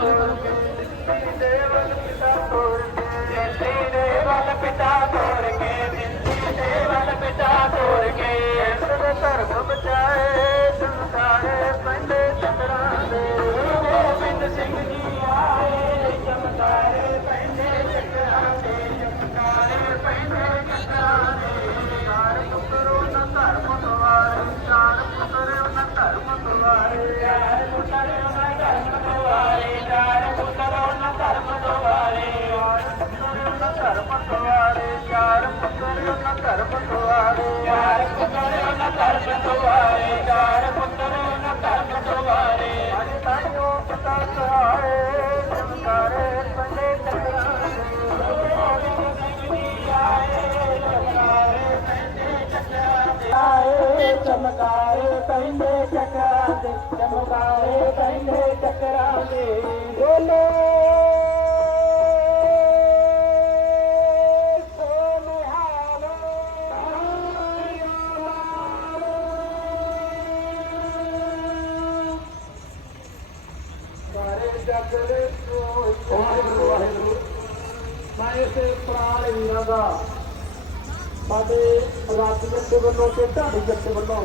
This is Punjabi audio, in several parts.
Deus está todo. ਧਰਮ ਦੁਆਰੇ ਦਾਰ ਪੁੱਤਰ ਨ ਧਰਮ ਦੁਆਰੇ ਅਜ ਤਾਣਿਓ ਪਤਾ ਸਹਾਰੇ ਸੰਕਾਰੇ ਪੰਡੇ ਟਕਰਾਏ ਚਮਕਾਰੇ ਪੈਂਦੇ ਚਕਰਾ ਦੇ ਚਮਕਾਰੇ ਵਾਹਿਗੁਰੂ ਵਾਹਿਗੁਰੂ ਮੈਂ ਇਸੇ ਪ੍ਰਾਣ ਇਹਨਾਂ ਦਾ ਸਾਡੇ ਰਾਜ ਜੱਥੇ ਵੱਲੋਂ ਤੇ ਢਾਡੀ ਜੱਥੇ ਵੱਲੋਂ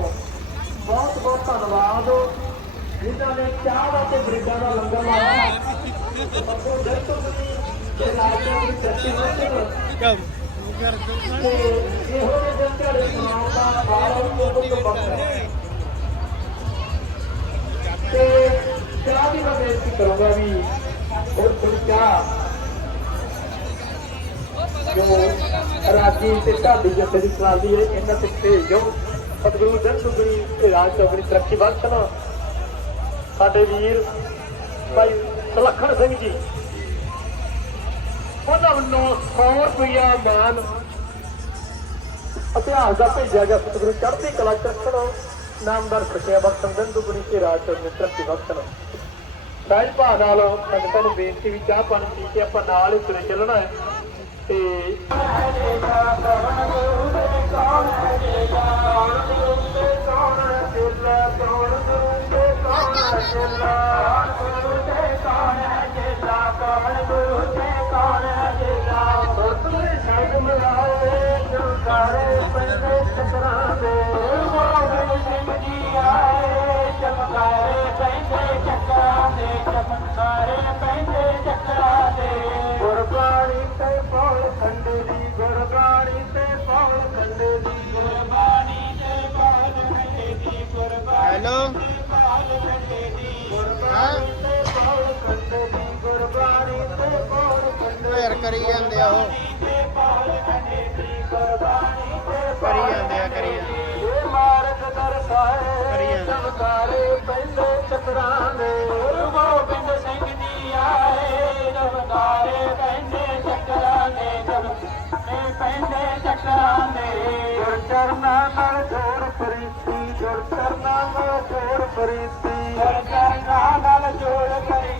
ਬਹੁਤ ਬਹੁਤ ਧੰਨਵਾਦ ਜਿਨ੍ਹਾਂ ਨੇ ਚਾਹ ਦਾ ਤੇ ਬ੍ਰਿਡਾਂ ਦਾ ਲੰਗਰ ਲਾਇਆ ਅੱਗੋਂ ਜਦ ਤੋਂ ਤੇ ਲਾਜਾ ਦੀ ਜੱਥੇ ਵਿੱਚ ਕਬ ਕਰ ਦੋ ਨਾ ਇਹੋ ਜਿਹੇ ਜੱਥੇ ਦੇ ਨਾਮ ਦਾ ਬਾਰੇ ਬਹੁਤ ਬਹੁਤ ਬੇਨਤੀ ਕਰੂੰਗਾ ਵੀ ਹੋਰ ਥੋੜੀ ਜੋ ਰਾਜੀ ਤੇ ਢਾਡੀ ਜੱਥੇ ਦੀ ਕਰਾਲੀ ਹੈ, ਇਹਨਾਂ ਤੇ ਭੇਜੋ। ਸਤਿਗੁਰੂ ਜਨ ਸੁਗਣੀ ਤੇ ਰਾਜ ਚੌਗਣੀ ਤਰੱਕੀ ਬਖਸ਼ਣ ਸਾਡੇ ਵੀਰ ਭਾਈ ਸੁਲੱਖਣ ਸਿੰਘ ਜੀ, ਉਹਨਾਂ ਵੱਲੋਂ 100 ਰੁਪਇਆ ਮਾਨ ਇਤਿਹਾਸ ਦਾ ਭੇਜਿਆ ਗਿਆ। ਸਤਿਗੁਰੂ ਚੜ੍ਹਦੀ ਕਲਾ ਚ ਨਾਮਦਾਰ ਖੁਸ਼ੀਆਂ ਬਖਸ਼ਣ, ਜਨ ਦੁਗਣੀ ਤੇ ਰਾਜ ਚੌਗਣੀ ਤਰੱਕੀ ਬਖਸ਼ਣ ਸਹਿਜ ਭਾਅ ਨਾਲ ਸੰਗਤਾਂ ਨੂੰ ਬੇਨਤੀ ਵੀ ਚਾਹ ਪਾਣੀ ਪੀ ਕੇ ਆਪਾਂ ਨਾਲ ਹੀ ਤੁਰੇ ਚੱਲਣਾ ਹੈ। ਤੇ ਚਮਕਾਰੇ ਕਰੀ ਜਾਂਦੇ ਆ ਉਹ। ਕਰੀ ਜਾਂਦੇ ਆ ਕਰੀ ਜਾਂਦੇ ਮਾਰਗ ਦਰਸਾਏ ਕਰੀ ਜਾਂਦੇ ਪਹਿਲੇ ਚਤਰਾਂ ਦੇ ਗੋਬਿੰਦ ਸਿੰਘ ਜੀ ਆਏ ਨਵਕਾਰੇ ਪਹਿਲੇ ਚਤਰਾਂ ਦੇ ਇਹ ਪਹਿਲੇ ਚਤਰਾਂ ਦੇ ਗੁਰਚਰਨਾ ਨਾਲ ਜੋੜ ਪ੍ਰੀਤੀ। ਗੁਰਚਰਨਾ ਨਾਲ ਜੋੜ ਪ੍ਰੀਤੀ ਗੁਰਚਰਨਾ ਨਾਲ ਜੋੜ ਪ੍ਰੀਤੀ।